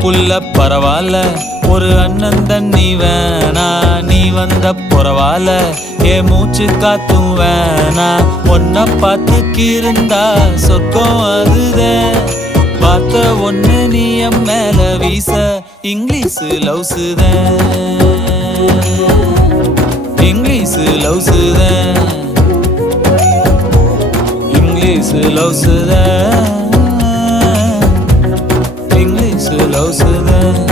புள்ள பரவாயில்ல, ஒரு அண்ணன் தண்ணி வேணா, நீ வந்த பரவாயில்ல, மூச்சு காத்தும் வேணா. ஒன்ன பார்த்துக்கு இருந்தா சொர்க்கம் அதுதே, பார்த்த ஒண்ணு நீ என் மேல வீச இங்கிலீஷ் லவ்ஸுதான், இங்கிலீஷ் லவ்ஸுதான், இங்கிலீஷ் லவ்ஸுதான், இங்கிலீஷ் லவ்ஸுதான்.